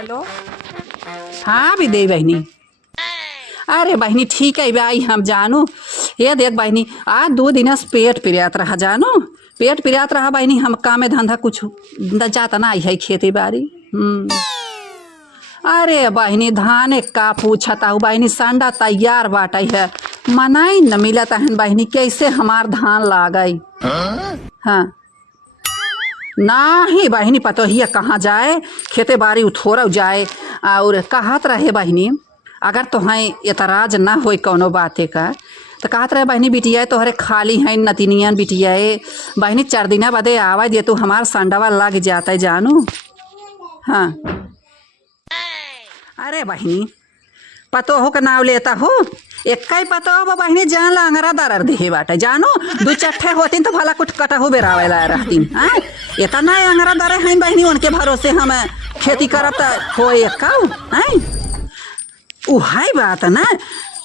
Hello. हाँ विदे बहनी। अरे बहनी ठीक है भाई हम जानू। ये देख बहनी आज 2 दिन से पेट पिरियात रहा जानू। पेट पिरियात रहा बहनी हम काम धंधा कुछ जाता ना आई है खेती बाड़ी। अरे बहनी धान का पूछता हूँ बहनी संडा तैयार बाटई है मनाई न मिलता है बहनी कैसे हमार धान लागई। हाँ नाही बहनी पतो ही कहाँ जाए खेते बाड़ी उथोरा जाए और कहत रहे बहनी अगर तोहें एतराज ना हो कौनो बाते का तो कहत रहे बहनी बिटिया तोहरे खाली हैं नतिनियन बिटिया बहनी 4 दिन बदे आवा दे तू हमार संडवा लग जाता है जानू। हाँ अरे बहनी पतो हो का नाव लेता हो एक पतो हो बहनी जान लांगरा दरर दे बाटे जानू 2 चट्ठे होती तो भला कुछ कटहु बेरावेला रहती। हाँ इतना अंगरा दरे हैं बहनी उनके भरोसे हम खेती करत हो एक उहाई बात ना।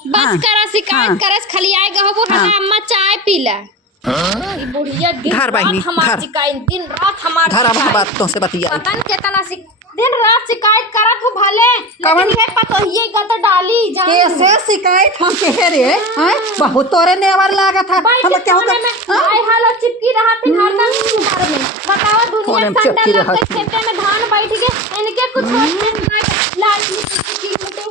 बस करा शिकायत करस खाली आएगा हो हमारा अम्मा चाय पीला। ई बुढ़िया दिन रात हमार शिकायत दिन रात हमार घर अब बात तो से बतिया पता नहीं कितना दिन रात शिकायत करत हो भले लेकिन ये पतो ये गत डाली जान कैसे शिकायत हम कह रे हैं बहुत तोरे नेवर लागत था हम क्या होगा आई हाल चिपकी रहा फिर हरदम घर में बताओ दुनिया संडा लगते खेते में धान बैठ के इनके कुछ लाल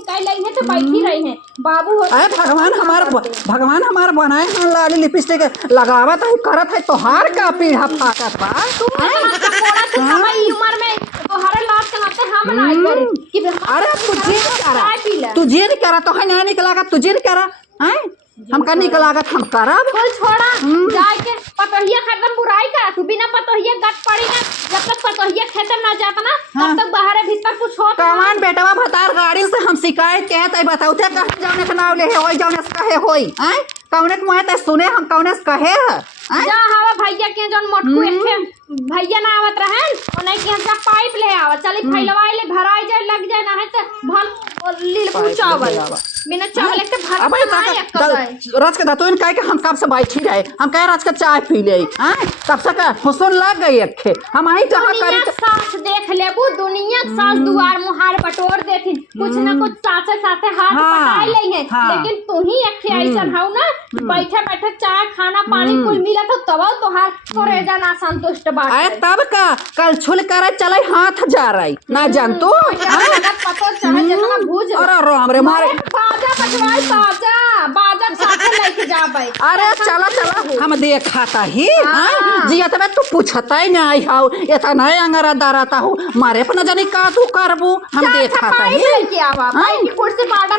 कई लई है तो बैठी रही है बाबू। अरे भगवान हमार बनाए हैं लाली लिपस्टिक लगावत है करत है तोहार का पीढ़ा फाटत बा तू कोड़ा से समय उम्र में तोहारे लात चलाते हम लाई करे कि अरे तुझे नहीं करा तो है नहीं निकला तुझे नहीं करा हैं हमका निकलागत हम करब बोल छोड़ा जाए के पतोहिया खत्म बुराई का तू बिना पतोहिया गट पड़ी ना जब तक पतोहिया खेते ना जाता ना तब तक बाहर भीतर कुछ हो कमान बेटवा भतार गाड़ी से हम शिकायत कहत है बताऊ थे कहां जाने के नाव ले है होई जाने से कहे होई हैं कौने के मोहते सुने हम कौने से कहे है जा हवा भैया के जोन मोटकू एखे भैया ना आवत रहन ओने के जा पाइप ले आवा चली फैलवाई ले भराई जाए लग जाए ना है त भल लील पूछावल बिना चावल के भर रात के दतोइन कहे के हम कब से बैठी रहे हम कहे रात के चाय पी ले हैं तब से का हुसन लग गई अखे हम आई जहां करी सास देख लेबू दुनिया सास दुआर मुहार बटोर देथिन कुछ ना कुछ साथे साथे हाथ पटाई ले है लेकिन तू ही अखे ऐसा हौ ना बैठे बैठे चाय खाना पानी कुल मिला तो तब तोहार तोरेजा ना संतुष्ट बात है तब का कल छुल करे चले हाथ जा रही ना जान तू पतो चाहे जितना भूज अरे राम रे मारे बाजा बजवाई बाजा साथे लेके जा भाई। अरे चला हम देखता ही जिया तबे तू पूछता ही ना आई हाउ इतना अंगरा दाराता हूँ मारे पर न जानी का तू करबू हम देखता ही लेके आवा भाई की कुर्सी पाउडर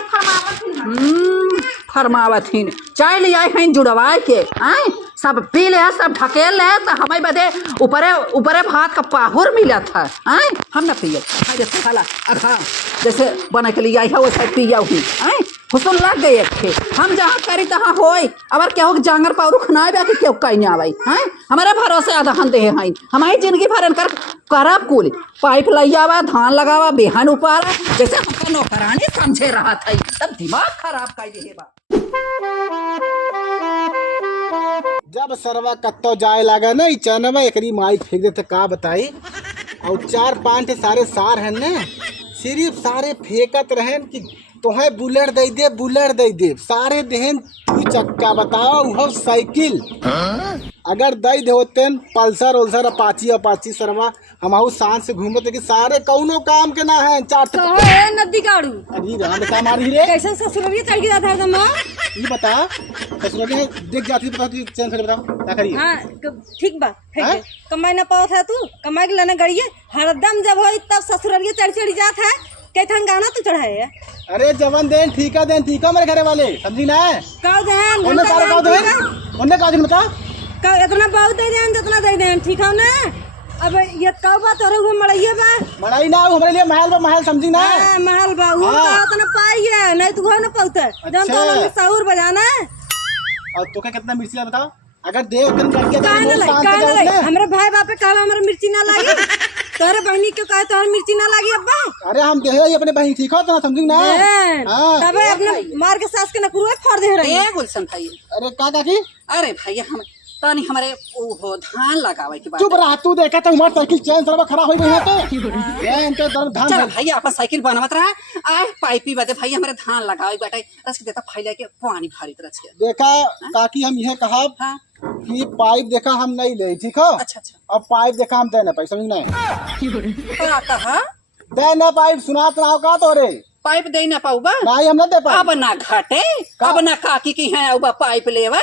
फरमावथिन चाय ले आई हैं जुड़वाए के हैं सब पी ले सब ढकेल ले तो हमें बदे ऊपरे भात का पाहुर मिला था हैं हम न पिए जैसे खाला अखा जैसे बना के लिए आई है वैसे पिया हुई हैं हुसन लग गए थे हम जहाँ करी तहाँ होई अबर क्या हो जांगर पाउरू खनाए बा के क्यों कहीं ना आवाई हैं हमारे भरोसे आधान दे हैं हमारी जिंदगी भर कर करब कुल पाइप लइयावा धान लगावा बेहन उपारा जैसे हमका नौकरानी समझे रहा था तब दिमाग खराब कर दे बा। जब सरवा कत्तो जाए लगा ना चनवा एकरी माई फेंक देते का बताई और 4-5 सारे सार हैं ने सिर्फ सारे फेंकत रहन कि तोहे बुलेट दे दे सारे देहन तू चक्का बताओ वो साइकिल अगर दई देवतेन पल्सर उल्सर अपाची सरवा हम शान से घूमते कि सारे कौनो काम के ना है चाट नदी गाड़ू अरे रात का मारी रे कैसे ससुररिया चढ़ गया था एकदम ये बता ससुररिया देख जाती बता तू चैन से बताओ क्या करिए। हां ठीक बा कमाई ना पाओ था तू कमाई के लाने गड़िए हरदम जब हो तब ससुररिया चढ़ जात है कैथन गाना तू चढ़ाए है। अरे जवन देन ठीक मेरे घरे वाले समझी ना का देन उन्हें का दिन बता का इतना बहुत दे देन जितना दे देन ठीक है ना अब ये का बात हो रही मड़ाइए बा मड़ाई ना हमारे लिए महल समझी ना महल बा वो तो ना पाइए नहीं तू हो ना पौते जब तो साउर बजाना और तो कितना मिर्ची है बताओ अगर देव कन करके हमरे भाई बापे कहला हमरे मिर्ची ना लागी तोरे बहनी के कहे तोहर मिर्ची ना लागी अब्बा अरे हम देहे अपने बहनी ठीक हो तो समझी ना तबे अपने मार के सास के नकुरुआ फोड़ दे रही ए गुलशन भाई अरे का काकी अरे भैया हम तानी हमारे वो धान लगावे के बाद चुप रहा तू, देखा तो हमार साइकिल चैन सरवा खड़ा हो गई है तो चैन तो धान चल भाई अपन साइकिल बनवत रहा आए पाइपी बदे भाई हमारे धान लगावे बाटे रस के देता फैला के पानी भारी रस के देखा काकी हम यह कहा हाँ कि पाइप देखा हम नहीं ले, ठीक है? अच्छा अब पाइप देखा हम देना पाइप, समझ नहीं तो आता है देना पाइप सुनात रहा का तो रे पाइप दे ना पाऊबा नहीं हम ना दे पाइप। अब ना घटे अब ना काकी की है अब पाइप लेवे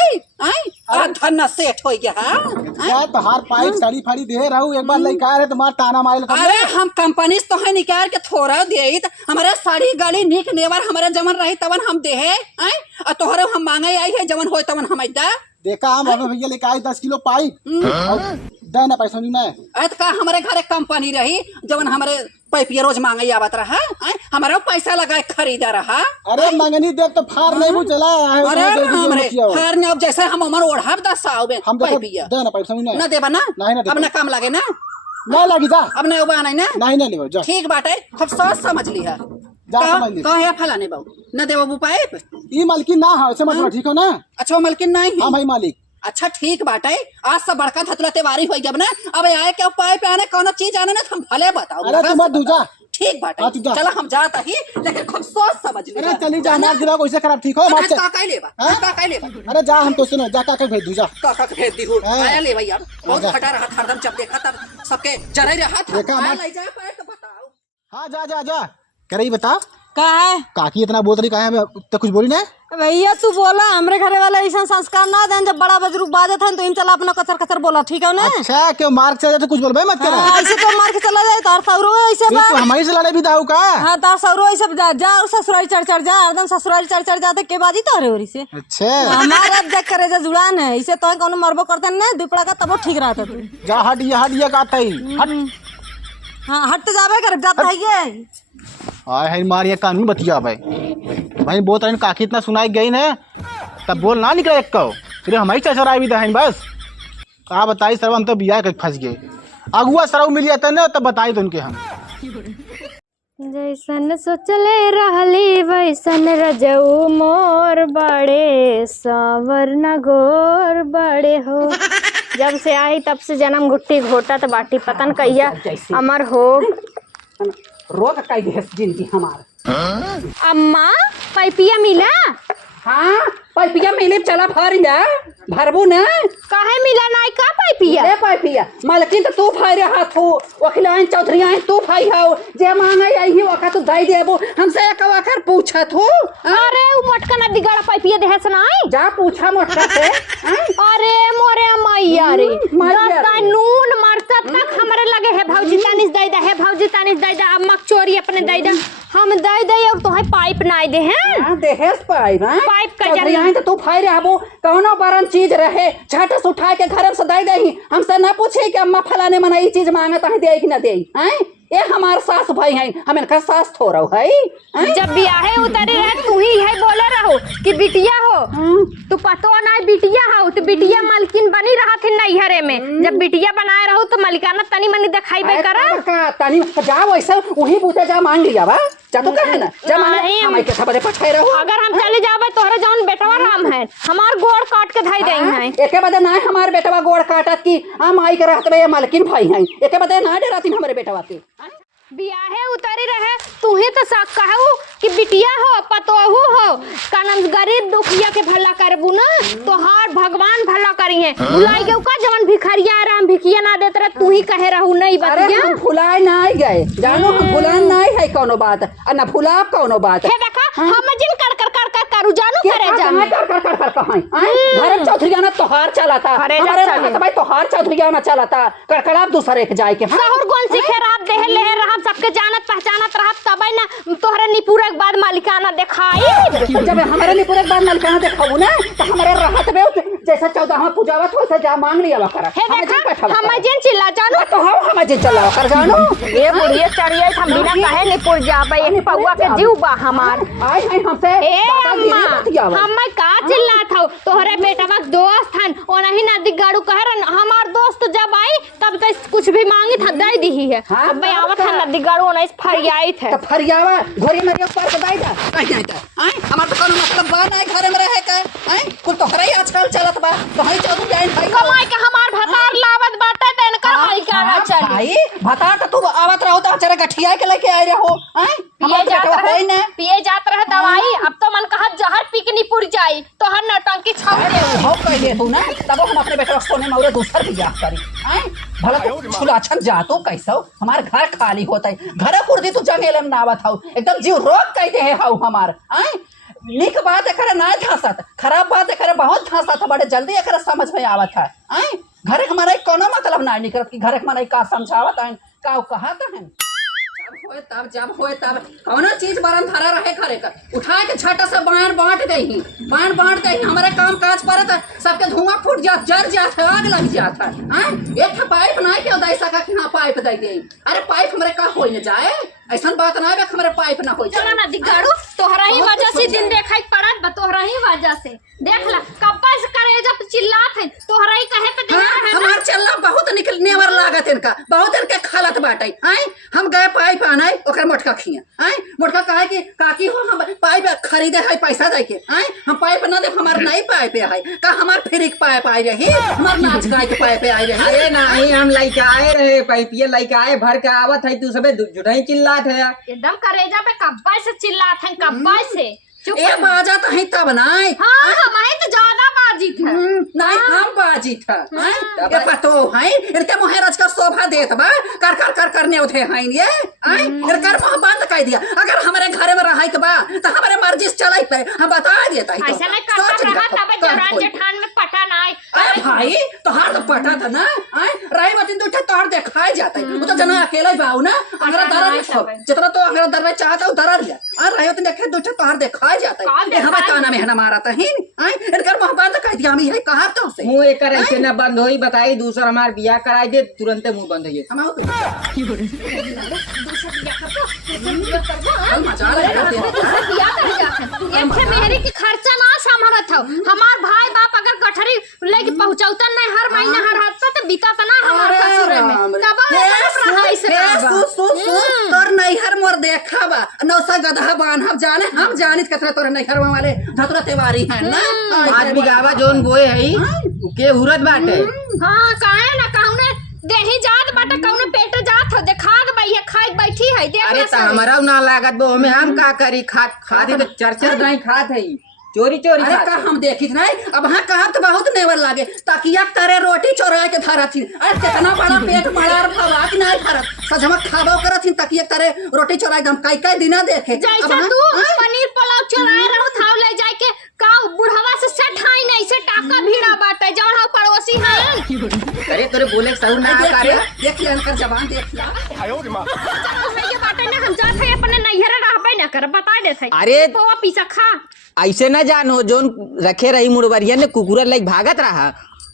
आई धन ना सेट हो गया क्या तोहार पाइप साड़ी फाड़ी दे रहू एक बार लइका रे तुम्हार ताना मारे अरे हम कंपनी से तो है निकाल के थोड़ा दे हमारे साड़ी गाड़ी निक नेवर हमारे जमन रही तवन हम दे है और तोहरे हम मांगे आई है जमन होय तवन हम दा देखा हम हमें भैया लेके आए 10 किलो पाइप देना पैसा नहीं ना का हमारे घरे कंपनी रही जवन हमारे पाइपिया रोज मांगे आवत रहा हमारा पैसा लगा खरीदा रहा। अरे मंगनी देख तो फार नहीं वो चला है अरे हमरे फार ने अब जैसे हम उमर ओढ़ा 10 साल हम पाइपिया देना पैसा नहीं ना देबा ना नहीं अब ना काम लागे ना ना लगी जा अब नहीं उबा नहीं ना नहीं ना लेबो जा ठीक बात है हम सोच समझ ली है जा समझ ली कहे फलाने बाबू न देबो वो पाइप ई मालकिन ना है ऐसे मतलब ठीक हो ना। अच्छा मालकिन नहीं हां भाई मालिक अच्छा ठीक बात है आज से बड़का धतुला त्योहारी हो जब ना अब आए क्या पाइप आने कौन चीज आने ना हम भले बताओ अरे तुम मत दूजा ठीक बात है चलो हम जाता ही लेकिन खूब सोच समझ ली अरे चली जा हमार दिमाग वैसे खराब ठीक हो मत का का लेबा का का लेबा अरे जा हम तो सुनो जा का भेज दूजा का भेज दी आया ले भाई यार बहुत फटा रहा हरदम जब देखा तब सबके जरे रहा था देखा ले जा पाइप तो बताओ। हां जा जा जा करे बता का है काकी इतना बोल रही का है तो कुछ बोली ना भैया तू बोला हमरे घरे वाला ऐसा संस्कार ना दें जब बड़ा बुजुर्ग बाजत है तो इन चला अपना कचर कचर बोला ठीक है ना। अच्छा क्यों मार्क से तो कुछ बोलबे मत कर ऐसे तो मार के चला जाए तार सौरो ऐसे बा तू हमारी से लड़े भी दाऊ का हां तार सौरो ऐसे जा और ससुराल चढ़ जा एकदम ससुराल चढ़ जाते के बाजी तोरे ओरी से अच्छा हमारा देख करे जा जुड़ान है इसे तो कोनो मरबो करते ना दुपड़ा का तब ठीक रहता तू जा हट ये काटई हट हां हट जाबे कर जाता है ये हाय हाय मार ये कानून बतिया भाई भाई बहुत रही काकी इतना सुनाई गई ना तब बोल ना निकला एक कहो फिर हमारी चचरा भी दहन बस का बताई सर हम तो बिया के फंस गए अगुआ सरऊ मिल जाता ना तब बताई तो उनके हम जैसन सोचले रहली वैसन रजऊ मोर बड़े सावर न गोर बड़े हो जब से आई तब से जन्म घुट्टी घोटत बाटी पतन कहिया अमर हो रोक काई दे जिंदगी हमार अम्मा पाइपिया मिला हाँ पाइपिया मिले चला भर जा भरबू ना काहे मिला नहीं का पाइपिया ले पाइपिया मालकिन तो तू भाई रहा थू वखिलाइन चौधरी आए तू भाई हो जे मांगे आई ही वका तू दई देबो हमसे एक आखिर पूछत हो अरे उ मटका ना दिगाड़ा पाइपिया देह से नहीं जा पूछा मोटका से अरे मोरे मैया रे दस्ता नून मरचा तक हमरे लगे है भौजी तानिस दई दे है भौजी तानिस दई दे अम्मा चोरी अपने दई दे हम दई दई और तोहे पाइप नाई दे हैं हां देहेस पाइप हां पाइप का चौधरी आए तो तू भाई रहबो कौनो बरन चीज रहे झट से उठा के घर से दई दही हमसे ना पूछे कि अम्मा फलाने मना ई चीज मांगत है दे कि ना दे हैं ये हमार सास भाई हैं हमें का सास थोरो है जब बियाहे उतरे है तू ही है बोले रहो कि बिटिया हो तू पतो ना बिटिया हो तो बिटिया मालकिन बनी रहा थी नैहरे में जब बिटिया बनाए रहो तो मालिकाना तनी मनी दिखाईबे करा का तनी जा वैसे वही पूछे जा मांग लिया बा जा तो कहे ना जा मांगे हमारे के खबर पठाई रहो अगर हम चले जाबे तोहरे जौन बेटवा राम है हमार गोड़ काट के धई देई है एके बदे ना हमार बेटवा गोड़ काटत की हम आई के रहत बे मालकिन भाई हैं एके बदे ना डराती हमारे बेटवा के बियाहे उतरी रहे तू ही तो सब कहू कि बिटिया हो पतोहू हो कानम गरीब दुखिया के भला करबू ना तोहार भगवान भला करी है भुलाई के का जवन भिखारिया राम भिखिया ना देत रह तू ही कहे रहू नहीं बतिया हम भुलाए नहीं गए जानो हम भुलान नहीं है कोनो बात आ ना भुलाब कोनो बात हे देखा हम जिन कर करू जानो करे जाने कर कहां घर चौधरी ना तोहार चलाता हमारे भाई तोहार चौधरी ना चलाता कड़कड़ाब दूसरे के जाए के सहर गोल सिखे रात देह ले रहा सबके जानत पहचानत रहा तब ना तोहरे निपुरे के बाद मालिकाना दिखाई जब हमारे निपुरे के बाद मालिकाना दिखाऊ ना तो हमारे राहत में जैसा 14वां पूजावत वैसे जा मांग लिया कर हे देखा हम जिन चिल्ला जानो तो हम जिन चला कर जानो ये बुढ़िया चढ़िए हम बिना कहे निपुर जाबे ये पौवा के जीव बा हमार आए हैं हमसे ए अम्मा हम का चिल्लात हो तोहरे बेटवा दोस्त हन ओनही नदी गाड़ू कहरन हमार दोस्त जब आई तब तो कुछ भी मांगी था दे दी है अब भाई आवत है नदी गाड़ू ओनही फरियाई थे तो फरियावा घोड़ी मेरे ऊपर के दाई दा आई हमार तो कोनो मतलब बा नहीं घर में रहे का आई कुल तो हरई आजकल चलत बा कहीं चलू जाए भाई कमाई के हमार भतार लावत बाटे त इनकर भाई का चली भाई बता तो तू आवत रहो तो चरा गठिया के लेके आए रहो हैं हमार बेटवा होई ना पिए जात रहे दवाई अब तो मन कहा जहर पिकनी पुर जाई तो हर नौटंकी छाव दे हो कह दे तू ना तब हम अपने बेटवा सोने में और दूसर की जात करी हैं भला तू छुलाछन जातो कैसो हमार घर खाली होता है घर पुरदी तू जंगल में नावत हौ एकदम जीव रोक कह दे हौ हमार हैं निक बात एकरा ना धासत खराब बात एकरा बहुत धासत बड़े जल्दी एकरा समझ में आवत है हैं घर हमारा कोनो मतलब ना निकलत कि घर हमारा का समझावत है का कहा है जब होए तब कौनो चीज बरन धरा रहे करे कर उठा के छाटा से बांट गई हमारे काम काज पर सबके धुआं फूट जात जर जात है आग लग जात है एक पाइप ना के दे सका कि हाँ पाइप दे दे अरे पाइप हमारे का हो न जाए ऐसा बात ना है हमारे पाइप ना हो चलो ना दिगाड़ू तोहरा ही वजह से दिन देखा पड़त तोहरा ही वजह से देख ला कब्बा से करे जब चिल्लात है तोहरा ही कहे पे ध्यान है हमार चलना बहुत निकलने वाला लागत इनका बहुत इनके खालत बाटे हैं हम गए पाइप आना है ओकर मोटका खिया हैं मोटका कहे कि काकी हो हम पाइप खरीदे है पैसा दे के हैं हम पाइप ना दे हमार नहीं पाइप है का हमार फ्री पाइप आई रही हमार नाच गाय के पाइप आई रही अरे नहीं हम लइके आए रहे पाइपिया लइके आए भर के आवत है तू सबे जुटाई चिल्लात है एकदम करेजा पे कब्बा से चिल्लात है कब्बा से चुप ए बाजा तो है तब नहीं हाँ हमारे तो ज्यादा बाजी था नहीं हम बाजी था ये पतो है इनके मुहरज का शोभा देत बा कर कर कर करने उठे हैं ये इनकर मुंह बंद कर दिया अगर हमारे घर में रहित बा तो हमारे मर्जी से चलाई पे हम बता देता है ऐसा नहीं करता रहा तब जरान जेठान में पटा ना आए अरे भाई तोहार तो पटा था ना राई मतीन तो तोहार दिखाई जाता है वो तो जना अकेला ही बाऊ ना अगर दरद जितना तो अगर दरद चाहता हूं दरद जा और राई मतीन देखे दो तोहार दिखाई जाता है हमारे काना में है मारा था ही इनकर मुंह बंद कर दिया हम यही कहा तो से मुंह एक ऐसे ना बंद होई बताई दूसरा हमार बियाह कराई दे तुरंत मुंह बंद होई हम मेहरी के खर्चा ना संभरत हो हमार भाई बाप अगर गठरी लेके पहुंचौता नहीं हर महीना हर हफ्ता तो बीता ना हमार ससुर में तब रहाई से तोर नैहर मोर देखा बा नौसा गधा बान हम जानित कतरा तोर नैहर वाले धतुरा तेवारी है ना 5 बिगावा जोन बोए है के उरत बाटे हां काहे ना कहने देही जात बाटे कहने पेट जात हो देखा के भैया खाई बैठी है देख अरे त हमरा ना लागत बो हमें हम का करी खाती तो चरचर नहीं खात है चोरी चोरी अरे का हम देखी नहीं अब हाँ कहा तो बहुत नेवर लागे ताकिया करे रोटी चोरा के धरा थी अरे कितना बड़ा पेट मड़ार भवा कि नहीं धरत सजमा खाबो करत थी ताकिया करे रोटी चोरा के हम कई दिना देखे जैसे तू पनीर पुलाव चोराए रहो थाव ले जाए के का बुढ़वा से सठाई नहीं से टाका भीड़ा बाटे जौन हम पड़ोसी हैं अरे तोरे बोले सहू ना करे देख ले इनकर जबान देख ला ये बाटे ना हम जात है अपने नैहर रहबे ना कर बता देत है अरे पोवा पीसा खा ऐसे ना जानो जोन रखे रही मुड़वरिया ने कुकुरा लाइक भागत रहा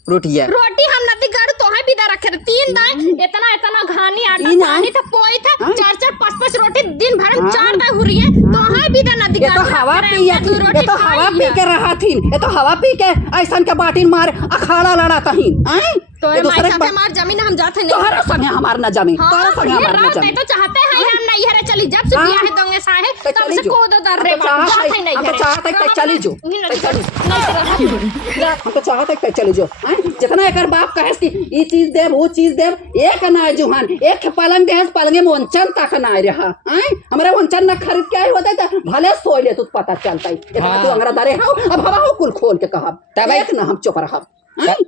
रोटिया रोटी हम नदी गड़ तो है बिदा रखे 3 दाई इतना घानी आटा पानी था पोई था 4 5 रोटी दिन भर में 4 दाई हुरी है तो है बिदा नदी ये तो हवा पी ये तो हवा पी के रहा थी ये तो हवा पी के ऐसन के बाटिन मार अखाड़ा लड़ा कहीं हैं तो माई साथे हमार जमीन हम जाते नहीं तोहरा संगे हमार न जमीन तोहरा संगे हमार न जमीन तो चाहते हैं हम नहीं हरे चली जब से बियाह है दोंगे साहे तब से को दर रे जाते नहीं हम तो चाहते कि चली जो हम तो चाहते कि चली जो जितना एकर बाप कहे कि ई चीज देव वो चीज देव एक ना जुहान एक पलंग दे पलंगे में वंचन तक ना रहा हमारे वंचन न खरीद के आई होता है भले सोई ले तू पता चलता है इतना तू अंगरा दरे हाउ अब हवा हो कुल खोल के कहब तब एक ना हम चुप रहब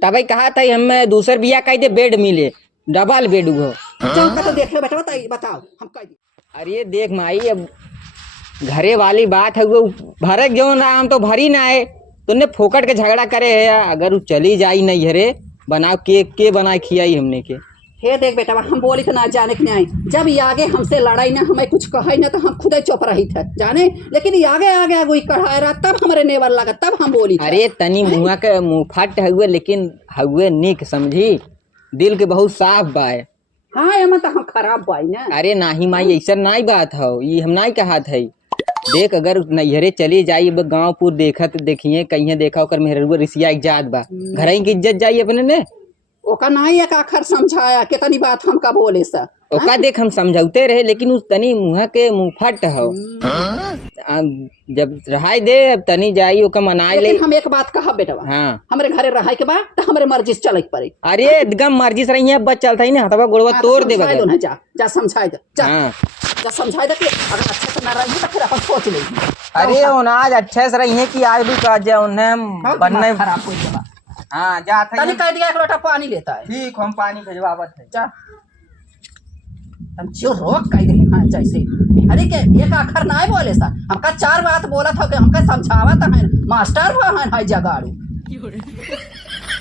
तभी कहा था हमें दूसर बिया कह दे बेड मिले डबल बेड हो तो देख लो बेटा बताओ हम कह दी अरे देख माई अब घरे वाली बात है वो भरक जो ना हम तो भरी ना है तुमने फोकट के झगड़ा करे है अगर वो चली जाई नहीं हरे बनाओ के बनाए खियाई हमने के हे देख बेटा हम बोली तो ना जाने के नहीं जब ये आगे हमसे लड़ाई ना हमें कुछ कहे ना तो हम खुद ही चुप रही थे जाने लेकिन ये आगे आगे कढ़ाई रहा तब हमारे नेवर लगा तब हम बोली अरे तनी मुँह के मुँह फट हुए लेकिन हुए निक समझी दिल के बहुत साफ बाय हाँ एम तो हम खराब बाई ना अरे नाही माई ऐसा नहीं बात हो ये हम नहीं कहा था देख अगर नैहरे चली जाई गाँवपुर देखत देखिए कहीं देखा ओकर मेहरुआ रिसिया इज्जत बा घर की इज्जत जाई अपने ने ओका नहीं एक आखर समझाया कितनी बात हमका बोले सा ओका देख हम समझौते रहे लेकिन उस तनी मुँह के मुंहफट हो। जब रहाई दे अब तनी जाई ओका मनाए ले। लेकिन हम एक बात कहा बेटवा, हाँ हमरे घरे रहाई के बाद तो हमरे मर्जी से चले के पड़े। अरे एकदम मर्जी से रही है, बस चलता ही ना हथवा गोड़वा तोड़ दे समझाए लो ना, जा जा समझाए दे, जा हाँ। जा समझाए दे कि अगर अच्छे से ना रही तो फिर अपन सोच लेंगे। अरे आज अच्छे से रही है कि आज भी का जा उन्हें बनने खराब हो गया। हाँ जा तनी कह दिया एक लोटा पानी लेता है। ठीक हम पानी भिजवावत है। जा हम जो रोक कह दे। हाँ जैसे अरे के एक आखर ना बोले सा, हमका 4 बात बोला था कि हमका समझावा था, मास्टर हुआ है जगाड़ू।